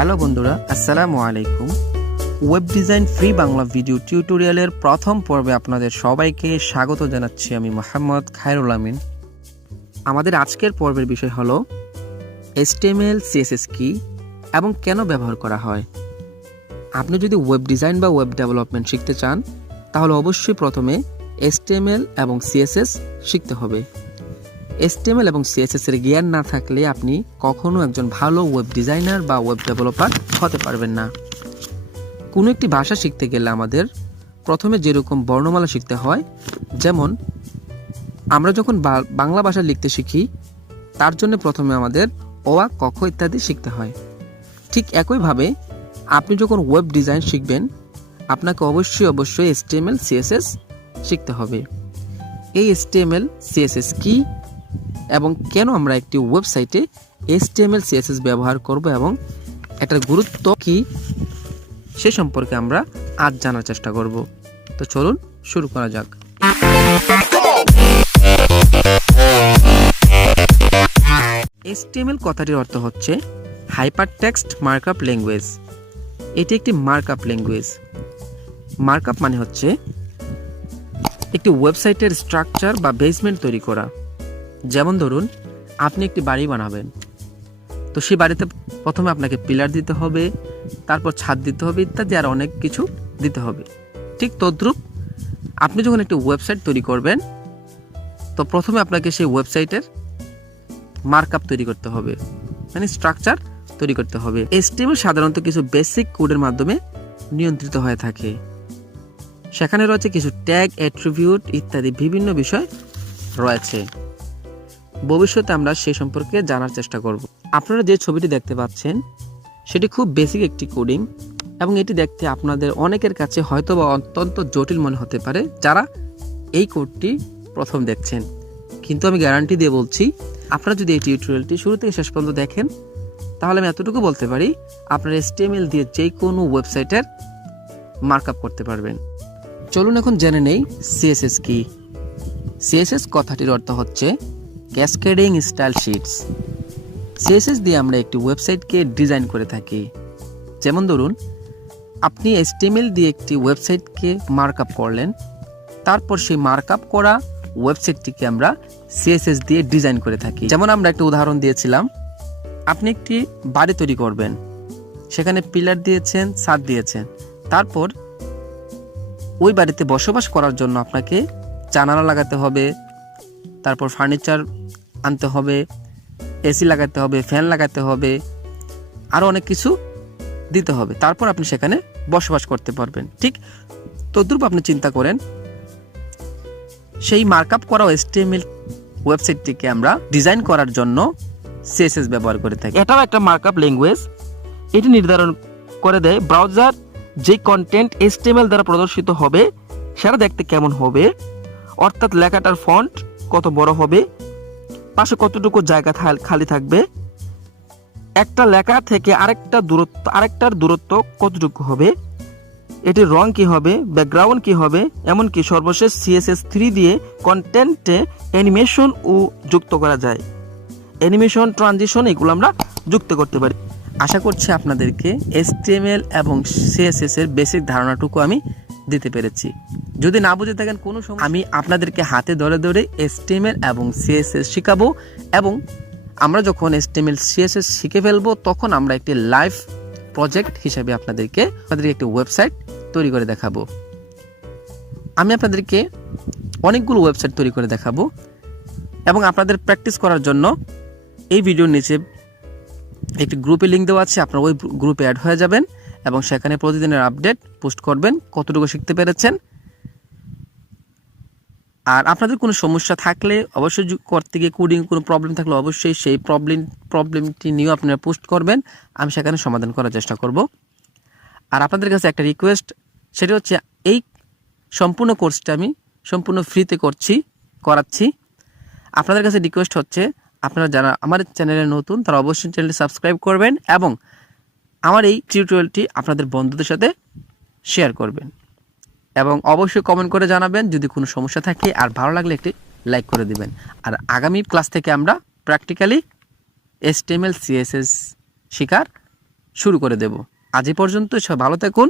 Hello বন্ধুরা, আসসালামু আলাইকুম। Web design free Bangla video টিউটোরিয়ালের প্রথম পর্বে আপনাদের সবাইকে স্বাগত জানাচ্ছি। আমি মোহাম্মদ খায়রুল আমিন। আমাদের আজকের পর্বের বিষয় হলো HTML CSS কি এবং কেন ব্যবহার করা হয়। আপনি যদি ওয়েব ডিজাইন বা ওয়েব ডেভেলপমেন্ট শিখতে চান তাহলে অবশ্যই প্রথমে HTML এবং CSS শিখতে হবে। HTML এবং CSS এর জ্ঞান না থাকলে আপনি কখনো একজন ভালো ওয়েব ডিজাইনার বা ওয়েব ডেভেলপার হতে পারবেন না। কোনো একটি ভাষা শিখতে গেলে আমাদের প্রথমে যেরকম বর্ণমালা শিখতে হয়, যেমন আমরা যখন বাংলা ভাষা লিখতে শিখি তার জন্য প্রথমে আমাদের অ আ ক খ ইত্যাদি শিখতে হয়। ঠিক একইভাবে আপনি যখন ওয়েব ডিজাইন শিখবেন আপনাকে অবশ্যই HTML CSS শিখতে হবে। এই HTML CSS কি এবং কেন আমরা একটি ওয়েবসাইটে HTML CSS ব্যবহার করব এবং এটার গুরুত্ব কি সে সম্পর্কে আমরা আজ জানার চেষ্টা করব। তো চলুন শুরু করা যাক। HTML কথাটির অর্থ হচ্ছে হাইপারটেক্সট মার্কআপ ল্যাঙ্গুয়েজ। এটি একটি মার্কআপ ল্যাঙ্গুয়েজ। মার্কআপ মানে হচ্ছে একটি ওয়েবসাইটের স্ট্রাকচার বা বেসমেন্ট তৈরি করা। যেমন ধরুন আপনি একটি বাড়ি বানাবেন, তো সেই বাড়িতে প্রথমে আপনাকে পিলার দিতে হবে, তারপর ছাদ দিতে হবে ইত্যাদি আর অনেক কিছু দিতে হবে। ঠিক তদ্রূপ আপনি যখন একটি ওয়েবসাইট তৈরি করবেন তো প্রথমে আপনাকে সেই ওয়েবসাইটের মার্কআপ তৈরি করতে হবে, মানে স্ট্রাকচার তৈরি করতে হবে। HTML সাধারণত কিছু বেসিক কোডের মাধ্যমে নিয়ন্ত্রিত হয়ে থাকে। সেখানে রয়েছে কিছু ট্যাগ, অ্যাট্রিবিউট ইত্যাদি বিভিন্ন বিষয় রয়েছে। ভবিষ্যতে আমরা সে সম্পর্কে জানার চেষ্টা করব। আপনারা যে ছবিটি দেখতে পাচ্ছেন সেটি খুব বেসিক একটি কোডিং এবং এটি দেখতে আপনাদের অনেকের কাছে হয়তো বা অত্যন্ত জটিল মনে হতে পারে যারা এই কোডটি প্রথম দেখছেন, কিন্তু আমি গ্যারান্টি দিয়ে বলছি আপনারা যদি এই টিউটোরিয়ালটি শুরু থেকে শেষ পর্যন্ত দেখেন তাহলে আমি এতটুকু বলতে পারি আপনারা HTML দিয়ে যে কোনো ওয়েবসাইটের মার্কআপ করতে পারবেন। চলুন এখন জেনে নেই CSS কি। CSS কথাটির অর্থ হচ্ছে ক্যাসকেডিং স্টাইল শিটস। CSS দিয়ে আমরা একটি ওয়েবসাইটকে ডিজাইন করে থাকি। যেমন ধরুন আপনি HTML দিয়ে একটি ওয়েবসাইটকে মার্কআপ করলেন, তারপর সেই মার্কআপ করা ওয়েবসাইটটিকে আমরা CSS দিয়ে ডিজাইন করে থাকি। যেমন আমরা একটা উদাহরণ দিয়েছিলাম, আপনি একটি বাড়ি তৈরি করবেন, সেখানে পিলার দিয়েছেন, ছাদ দিয়েছেন, তারপর ওই বাড়িতে বসবাস করার জন্য আপনাকে জানালা লাগাতে হবে, তারপর ফার্নিচার আনতে হবে, এসি লাগাতে হবে, ফ্যান লাগাতে হবে, আরও অনেক কিছু দিতে হবে, তারপর আপনি সেখানে বসবাস করতে পারবেন। ঠিক তদ্রূপ আপনি চিন্তা করেন সেই মার্কআপ করা HTML ওয়েবসাইটটিকে আমরা ডিজাইন করার জন্য CSS ব্যবহার করে থাকি। এটাও একটা মার্কআপ ল্যাঙ্গুয়েজ। এটি নির্ধারণ করে দেয় ব্রাউজার যে কন্টেন্ট HTML দ্বারা প্রদর্শিত হবে সেটা দেখতে কেমন হবে, অর্থাৎ লেখাটার ফন্ট কত বড় হবে, পাশে কতটুকু জায়গা খালি থাকবে, একটা লেখা থেকে আরেকটার দূরত্ব কতটুকু হবে, এটির রং কি হবে, ব্যাকগ্রাউন্ড কি হবে, এমনকি সর্বশেষ CSS3 দিয়ে কন্টেন্টে অ্যানিমেশন ও যুক্ত করা যায়। অ্যানিমেশন, ট্রানজিশন এগুলো আমরা যুক্ত করতে পারি। আশা করছি আপনাদেরকে HTML এবং CSS এর বেসিক ধারণাটুকু আমি দিতে পেরেছি। যদি না বুঝে থাকেন কোনো সময় আমি আপনাদেরকে হাতে ধরে ধরে HTML এবং CSS শেখাবো এবং আমরা যখন HTML CSS শিখে ফেলবো তখন আমরা একটি লাইভ প্রজেক্ট হিসেবে আপনাদেরকে একটি ওয়েবসাইট তৈরি করে দেখাবো। আমি আপনাদেরকে অনেকগুলো ওয়েবসাইট তৈরি করে দেখাবো এবং আপনাদের প্র্যাকটিস করার জন্য এই ভিডিওর নিচে একটি গ্রুপে লিঙ্ক দেওয়া আছে, আপনারা ওই গ্রুপে অ্যাড হয়ে যাবেন এবং সেখানে প্রতিদিনের আপডেট পোস্ট করবেন কতটুকু শিখতে পেরেছেন। আর আপনাদের কোনো সমস্যা থাকলে অবশ্যই করতে গিয়ে কোডিং কোনো প্রবলেম থাকলে অবশ্যই সেই প্রবলেমটি নিয়েও আপনারা পোস্ট করবেন, আমি সেখানে সমাধান করার চেষ্টা করব। আর আপনাদের কাছে একটা রিকোয়েস্ট, সেটা হচ্ছে এই সম্পূর্ণ কোর্সটা আমি সম্পূর্ণ ফ্রিতে করাচ্ছি। আপনাদের কাছে রিকোয়েস্ট হচ্ছে আপনারা যারা আমার চ্যানেলে নতুন তারা অবশ্যই চ্যানেলটি সাবস্ক্রাইব করবেন এবং আমার এই টিউটোরিয়ালটি আপনাদের বন্ধুদের সাথে শেয়ার করবেন এবং অবশ্যই কমেন্ট করে জানাবেন যদি কোনো সমস্যা থাকে, আর ভালো লাগলে একটি লাইক করে দিবেন। আর আগামী ক্লাস থেকে আমরা প্র্যাকটিক্যালি HTML CSS শেখার শুরু করে দেব। আজ এই পর্যন্ত, সবাই ভালো থাকুন,